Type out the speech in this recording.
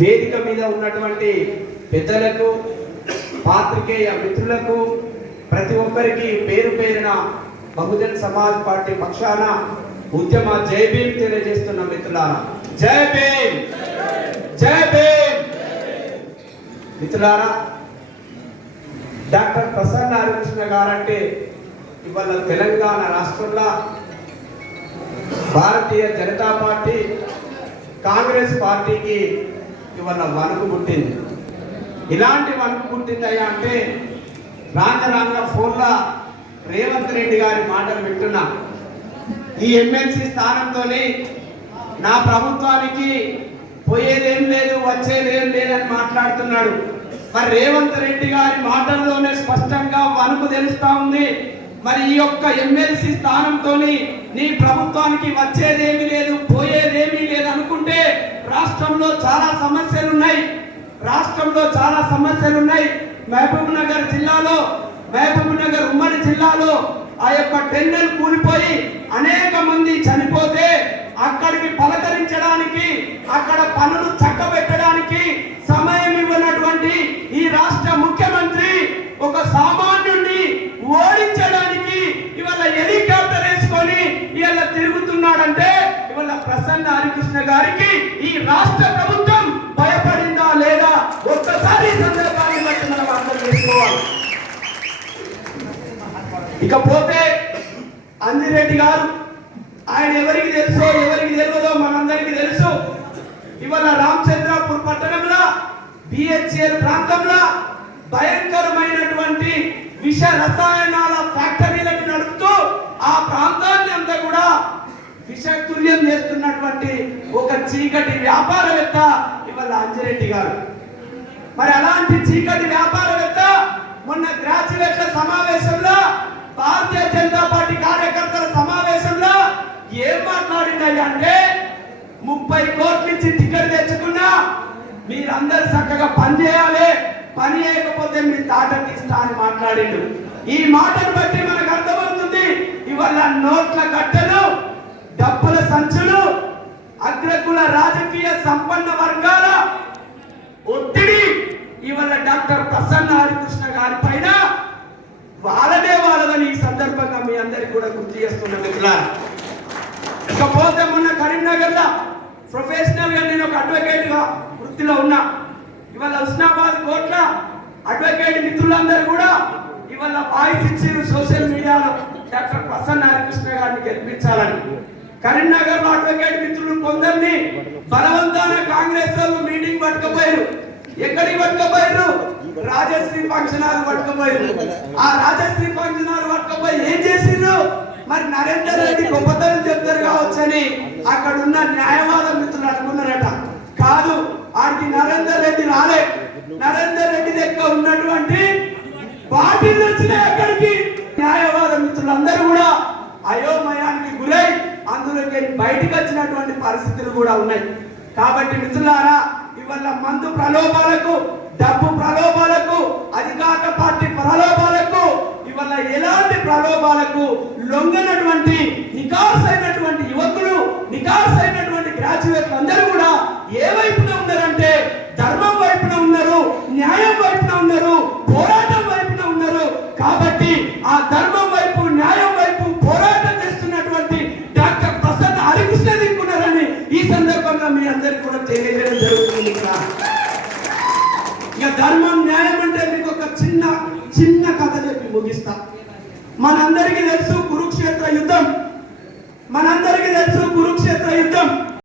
వేదిక మీద ఉన్నటువంటి పెద్దలకు పాత్రికేయ మిత్రులకు ప్రతి ఒక్కరికి పేరు పేరున బహుజన్ సమాజ్ పార్టీ పక్షాన ఉద్యమ జై భీమ్ తెలియజేస్తున్న మిత్రులారా. జై భీమ్! జై భీమ్! మిత్రులారా డాక్టర్ ప్రసన్న హరికృష్ణ గారంటే ఇవాళ తెలంగాణ రాష్ట్రంలో భారతీయ జనతా పార్టీ కాంగ్రెస్ పార్టీకి ఇవాళ వణుకు పుట్టింది. ఇలాంటి వణుకు పుట్టిందయ్యా అంటే రాజరాంగ రాంగ ఫోన్లో రేవంత్ రెడ్డి గారి మాటలు వింటున్నా. ఈ ఎమ్మెల్సీ స్థానంతోనే నా ప్రభుత్వానికి పోయేదేం లేదు వచ్చేదేం లేదని మాట్లాడుతున్నాడు. మరి రేవంత్ రెడ్డి గారి మాటల్లోనే స్పష్టంగా వణుకు తెలుస్తా ఉంది. మరి ఈ యొక్క ఎమ్మెల్సీ స్థానంతోని నీ ప్రభుత్వానికి వచ్చేదేమీ లేదు పోయేదేమీ లేదు అనుకుంటున్నాను రాష్ట్రంలో చాలా సమస్యలు ఉన్నాయి రాష్ట్రంలో చాలా సమస్యలు ఉన్నాయి మహబూబ్ నగర్ జిల్లాలో మహబూబ్ నగర్ ఉమ్మడి జిల్లాలో ఆ యొక్క టెండర్ కూలిపోయి అనేక మంది చనిపోతే అక్కడికి పలకరించడానికి అక్కడ పనులు చక్కబెట్టడానికి ప్రసన్న హరికృష్ణ గారికి ఈ రాష్ట్ర ప్రభుత్వం భయపడిందా లేదా? ఒక్కసారి సందర్భాన్ని బట్టి మనం అర్థం చేసుకోవాలి. ఇకపోతే అంజిరెడ్డి గారు ఆయన ఎవరికి తెలుసో ఎవరికి తెలియదో మనందరికీ తెలుసు. ఇవాళ రామచంద్రాపూర్ పట్టణంలో బిహెచ్ఎల్ ప్రాంతంలో భయంకరమైనటువంటి విష రసాయనాల విషతుల్యం చేస్తున్నటువంటి ఒక చీకటి వ్యాపారవేత్త ఇవాళ అంజిరెడ్డి గారు. మరి అలాంటి చీకటి వ్యాపారవేత్త మొన్న గ్రాడ్యుయేట్ల సమావేశంలో భారతీయ జనతా పార్టీ కార్యకర్తల సమావేశంలో ఏం మాట్లాడింది అంటే ముప్పై కోట్ల నుంచి టికెట్ తెచ్చుకున్నా మీరందరు చక్కగా పని చేయాలి పని చేయకపోతే మీ తాట తీస్తా అని మాట్లాడిండు. ఈ మాటను బట్టి మనకు అర్థమవుతుంది ఇవాళ నోట్ల కట్టెలు రాజకీయ సంపన్న వర్గాల ఒత్తిడి ఇవాళ డాక్టర్ ప్రసన్న హరికృష్ణ గారి పైన వాళ్ళదే వాళ్ళదని ఈ సందర్భంగా మీ అందరికి కూడా గుర్తు చేస్తున్న మిత్రులారా. ఇకపోతే మొన్న కరీంనగర్లో ప్రొఫెషనల్గా నేను ఒక అడ్వకేట్గా వృత్తిలో ఉన్నా. ఇవాళ హుస్నాబాద్ కోట్ల అడ్వకేట్ మిత్రులందరూ కూడా ఇవాళ వాయిస్ ఇచ్చారు సోషల్ మీడియాలో. డాక్టర్ ప్రసన్న హరికృష్ణ గారిని గెలిపించాలని. కరీంనగర్లో అడ్వకేట్ మిత్రులు కొందరిని బలవంతాన కాంగ్రెస్ వాళ్ళు మీటింగ్ పట్టుకపోయారు. ఎక్కడికి పట్టుకపోయారు? రాజశ్రీ ఫంక్షన్ హాల్ పట్టుకపోయారు. ఆ రాజశ్రీ ఫంక్షన్ హాల్ పట్టుకపోయి ఏం చేసిండ్రు? మరి నరేందర్ రెడ్డి గొప్పతనం చెప్తారు కావచ్చని అక్కడ ఉన్న న్యాయవాద మిత్రులు అనుకున్నారట. కాదు ఆడికి నరేందర్ రెడ్డి రాలే. నరేందర్ రెడ్డి దగ్గర ఉన్నటువంటి బాటిల్ వచ్చినాయి అక్కడికి న్యాయవాద మిత్రులందరూ కూడా అయోమయానికి గురై మందులకి బయటికి వచ్చినటువంటి పరిస్థితులు కూడా ఉన్నాయి. కాబట్టి మిత్రులారా ఇవల్ల మందు ప్రలోభాలకు డబ్బు ప్రలోభాలకు అధికార పార్టీ ప్రలోభాలకు ఇవల్ల ఎలాంటి ప్రలోభాలకు లొంగనటువంటి నికాసైనటువంటి యువకులు నికాసైనటువంటి గ్రాడ్యుయేట్ మీ అందరికి కూడా తెలియజేయడం జరుగుతుంది ఇక్కడ ఇక ధర్మం న్యాయం అంటే మీకు ఒక చిన్న చిన్న కథ చెప్పి ముగిస్తా. మనందరికీ తెలుసు కురుక్షేత్ర యుద్ధం. మనందరికీ తెలుసు